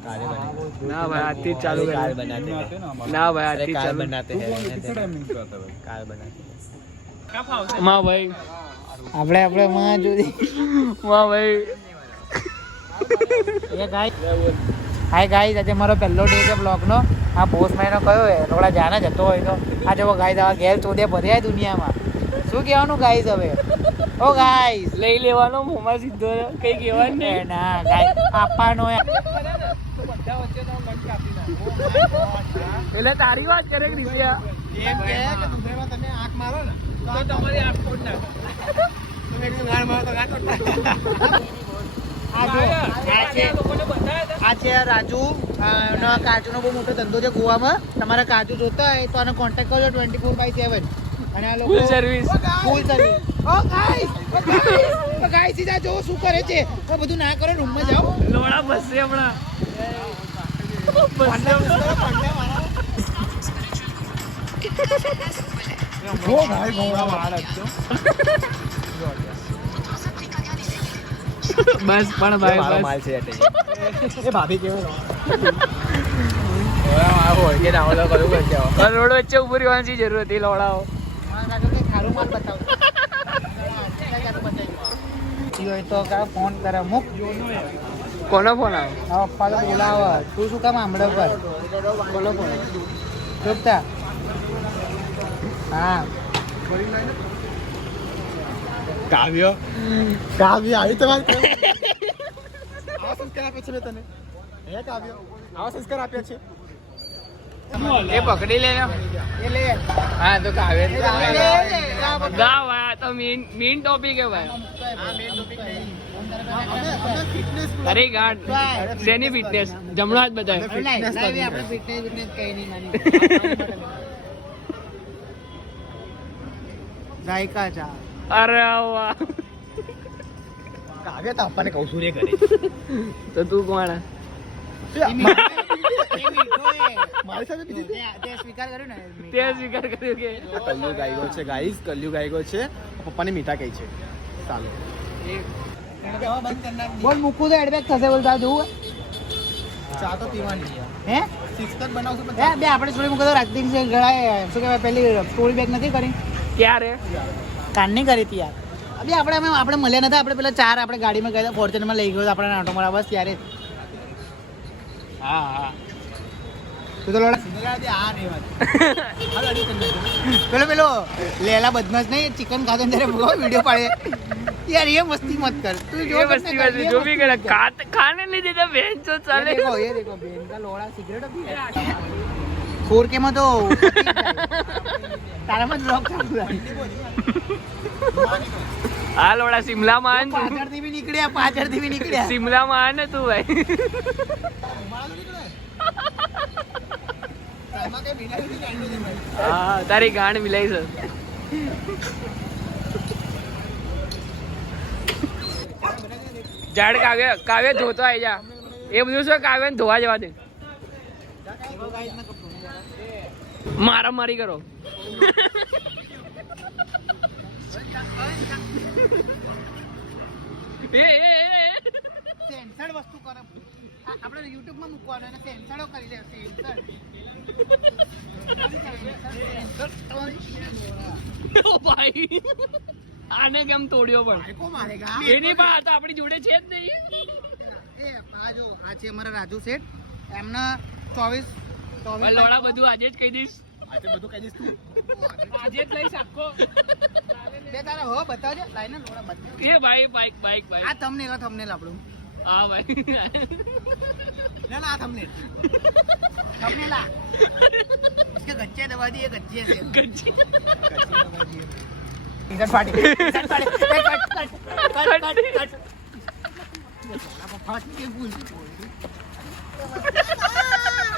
ना भाई आती चालू कार बनाते हैं ना भाई आती कार बनाते हैं कार बनाते हैं मां भाई આપણે આપણે માં જોડી मां भाई એ ગાઈસ હાય ગાઈસ આજે મારો પહેલો ડે છે બ્લોગનો આ પોસ્ટ મહિનો કયો હે થોડા જાને જતો હોય તો આ જો ગાઈસ આ ઘેર ચોદે ભર્યા દુનિયામાં શું કહેવાનું ગાઈસ હવે ઓ ગાઈસ લઈ લેવાનો મોમાં સીધો કઈ કહેવાનું નહીં ના ગાઈસ આપવાનો એટલે તારી વાત કરે રીસિયા એમ કે દુબઈમાં તમે આંખ મારો ને તો તમારી આંખ ફોડ નાખ તમે એક ગાળ મારો તો ગાળ આ છે રાજુ કાજુનો બહુ મોટો ધંધો છે ગોવામાં તમારે કાજુ જોતા હોય તો આનો કોન્ટેક્ટ કરજો 24/7 અને આ લોકો ફૂલ સર્વિસ ઓ ગાઈસ સીધા જો શું કરે છે તો બધું ના કરો રૂમમાં જાઓ લોડા બસશે હમણાં બસ પણ ભાઈ માલ છે એ ભાભી કેવો રોડ વચ્ચે ઉભું રહેવાની જરૂર હતી લોડાઓ ખારું માલ બતાવો તો ફોન કરે મુક કોનો ફોન આવ્યો પપ્પા તો બોલાવે તું શું કામ આંબળો પર કોનો ફોન ચૂપતા હા કાવ્ય આવી તમારે આવા સંસ્કાર આપ્યા છે મેં તને હે કાવ્ય આવા સંસ્કાર આપ્યા છે એ પકડી લે એ લે હા તો કાવ્ય આ ગા ભાઈ તો મેઇન ટોપિક હે ભાઈ મેન ટોપિક નહીં અરે ગાંડ શેની ફિટનેસ જમણો હાથ બતાવે આપણે ફિટનેસ કઈ નહીં માની જાયકા ચા અરે વાહ કાવ્ય તો આપણને કહું છું રે કરે તો તું કોણ મારી સાથે બીજી તે સ્વીકાર કર્યો ને તે સ્વીકાર કર્યો કે કલ્યુ ગાયકો છે ગાઈસ કલ્યુ ગાયકો છે પપ્પાની મીઠા કહી છે ચાલો બોલ મૂકું તો એડબેક થશે બોલતા જોવું ચા તો પીવાની હે સિક્સ પેક બનાવશું હે બે આપણે સ્ટોરી મૂકો તો રાખતી છે ગળાએ શું કહેવાય પેલી સ્ટોરી બેગ નથી કરી ક્યારે કાનની કરી હતી યાર અભી આપણે મળ્યા નતા આપણે પેલા ચાર આપણે ગાડીમાં ગયા ફોર્ચ્યુનરમાં લઈ ગયો આપણે આટો મારા બસ ત્યારે હા તું તો લોડા પેલો લેલા બદમાશ નહીં ચિકન ખાતો ત્યારે વિડીયો પાડે यार ये मस्ती मत कर तू ये मस्ती मत जो भी कर खाने नहीं देता बहन जो चले ये देखो बहन का लोड़ा सिगरेट अभी 4K में तो तारा मत ब्लॉक चालू है आ लोड़ा शिमला में आन पाछળ થી भी નીકળ્યા शिमला में आन तू भाई हाँ तारी गांड मिलाई सर ઝાડ કાવ્ય ધોતો આવી જા એ બધું શું કાવ્ય ધોવા જવા દે મારા મારી કરો સેન્સર્ડ વસ્તુ કરે આપણે YouTube માં મૂકવાનું અને સેન્સર્ડો કરી દે સેન્સર્ડ ઓ ભાઈ આને કેમ તોડ્યો પણ એની પાસે તો આપણી જોડે છે જ નહીં એ આ જો આ છે અમારા રાજુ શેઠ એમના 24 લોડા બધું આજે જ કહી દઈશ આજે બધું કહી દઈશ તું આજે જ લઈશ આખો બે તારા હો બતાવજો લાઈને લોડા બતાવ એ ભાઈ બાઈક આ થંબનેલ આપણું હા ભાઈ ના આ થંબનેલ આ इसके गच्चे दबा दिए गच्चे से ગચ્છી इधर पार्टी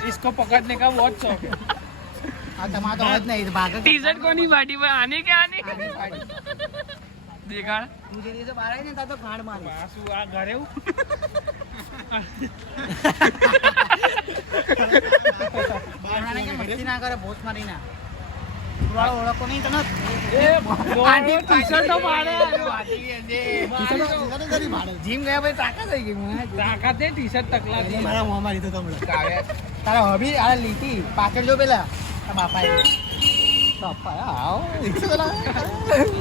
इसको पकड़ने का बहुत शौक है टमाटो मत नहीं भाग टी शर्ट कोनी पार्टी पर आने क्या आने देखा मुझे ये तो बाहर ही नहीं था तो खाड़ मारे आसू आ घरे हूँ के मस्ती ना करे बहुत मारी ना વાળો ઓળખો નહીં તને આંટી ટી-શર્ટ તો મારે જીમ ગયા પછી તાકાત થઈ ગઈ તાકાત દે ટી-શર્ટ તકલા દી મારા મોંમાં લીધો તમને તારા હબી આ લીટી પાછળ જો પેલા બાપા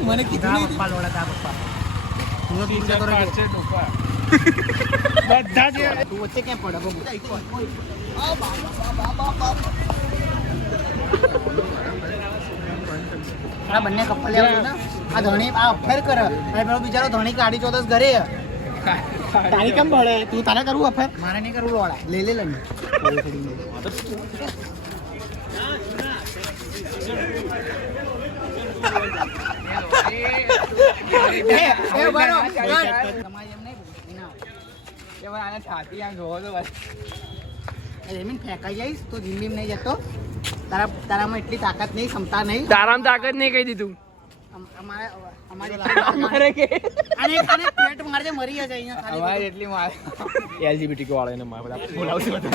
મને કીધું નહીં પપ્પા લોડા તા પપ્પા બધા જ તું વચ્ચે ક્યાં પડે બબુ આ બંને કપલ લેવા ને આ ધણી આ અફેર કરે અને પેલો બિચારો ધણી કાઢી ચોદસ ઘરે તારી કેમ ભળે તું તારે કરવું અફેર મારે નહીં કરવું લોડા લે લે લે ફેંકાઈ જઈશ તો જીમ બીમ નહીં જતો તારામાં એટલી તાકાત નહીં ક્ષમતા નહીં તારામ તાકાત નહીં કહી દીધું અમારે પેટ મારજે મરી જશે અહીંયા ખાલી એટલી મારે એલજીબીટી વાળાને મારે બધા બોલાવશે બધા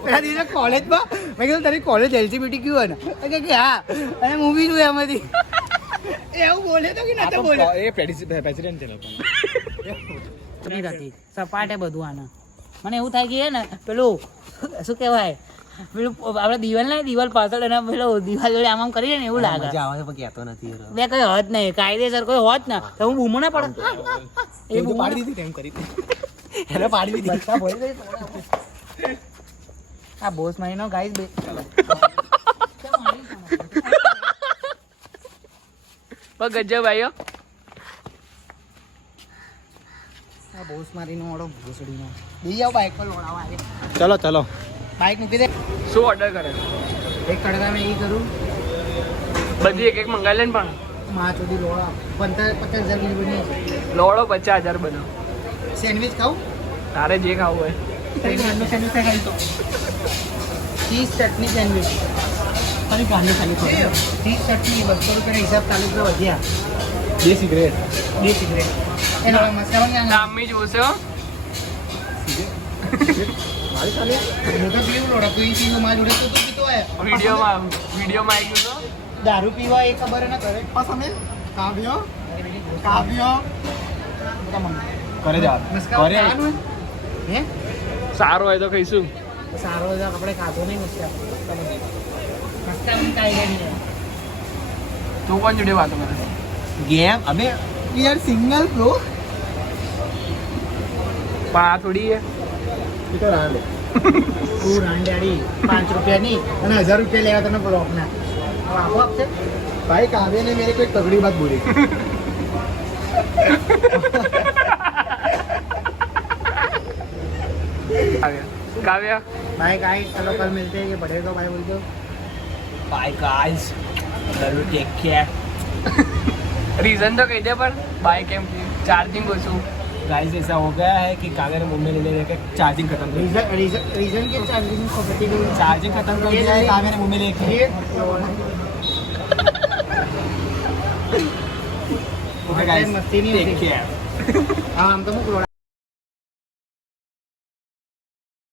પેલા દિવસે કોલેજમાં મેં કીધું તારી કોલેજ એલજીબીટી ક્યુ ને કે હા અને મૂવી જોયું એમાંથી એવું બોલે તો કે નતો બોલે એ પ્રેસિડેન્ટ છે લોકો નહીં થતી સપાટે બધું આના મને એવું થાય કે હે ને પેલું શું કહેવાય પેલું આપણે દિવાલ પાછળ એના પેલો દિવાલ જોડે આમ કરીએ ને એવું લાગે મજા આવે છે પણ કહેતો નથી બે કઈ હોત નહીં કાયદેસર કોઈ હોત ને તો હું બૂમો ના પડે એ તો પાડી દીધી ટાઈમ કરી એને પાડી દીધી બચ્ચા બોલી ગઈ આ બોસ મારીનો ગાઈસ બે ગજબ ભાઈઓ આ બોસ મારીનો ઓળો ભૂસડીનો દઈ જાવ બાઈક પર લોડાવા આવે ચલો ચલો બાઈક મૂકી દે શું ઓર્ડર કરે એક કડકા મેં એ કરું બધી એક મંગાવી લે ને પણ માં સુધી લોડા 50,000 ની બની લોડો 50,000 બનાવ સેન્ડવિચ ખાવું તારે જે ખાવું હોય સેન્ડવિચ ખાઈ તો ચીઝ ચટણી સેન્ડવિચ તારી ગાંડી ખાલી ચીઝ ચટણી 200 રૂપિયાના હિસાબ ચાલુ કરો વધ્યા બે સિગરેટ બે સિગરેટ એનો મસાલો ક્યાં નામી જોશે હો મારી ખાલી હું તો પીવું લોડા તું ઈ પીવું મારા જોડે તો પીતો હોય વિડીયોમાં આવી ગયું તો દારૂ પીવા એ ખબર ના કરે બસ અમે કાવ્યો કરે જા કરે હે સારો હોય તો ખાઈશું સારો છે આપણે ખાધો નહીં મસ્કા મસ્કા કાઈ નહીં તું કોણ જોડે વાતો કરે ગેમ અબે વી આર સિંગલ બ્રો પણ આ થોડી હે એ તો રાંડે તું રાંડાડી 5 રૂપિયાની અને 1000 રૂપિયા લેવા તને બ્લોક ના આપો આપશે भाई काव्य ने मेरे को एक तगड़ी बात बोली काव्या बाय गाइस चलो कल मिलते हैं ये बढ़ेगा भाई बोल दो बाय गाइस जरूर टेक केयर रीजन तो कह दे पर बाय केम चार्जिंग ओछું गाइस ऐसा हो गया है कि काव्य ने मुंबई ले लेके चार्जिंग खत्म कर दी रीजन के चार्जिंग को फटी गई चार्जिंग खत्म कर दिया है काव्य ने मुंबई लेके ओके गाइस मस्ती नहीं टेक होती केयर हाँ हम तो मुक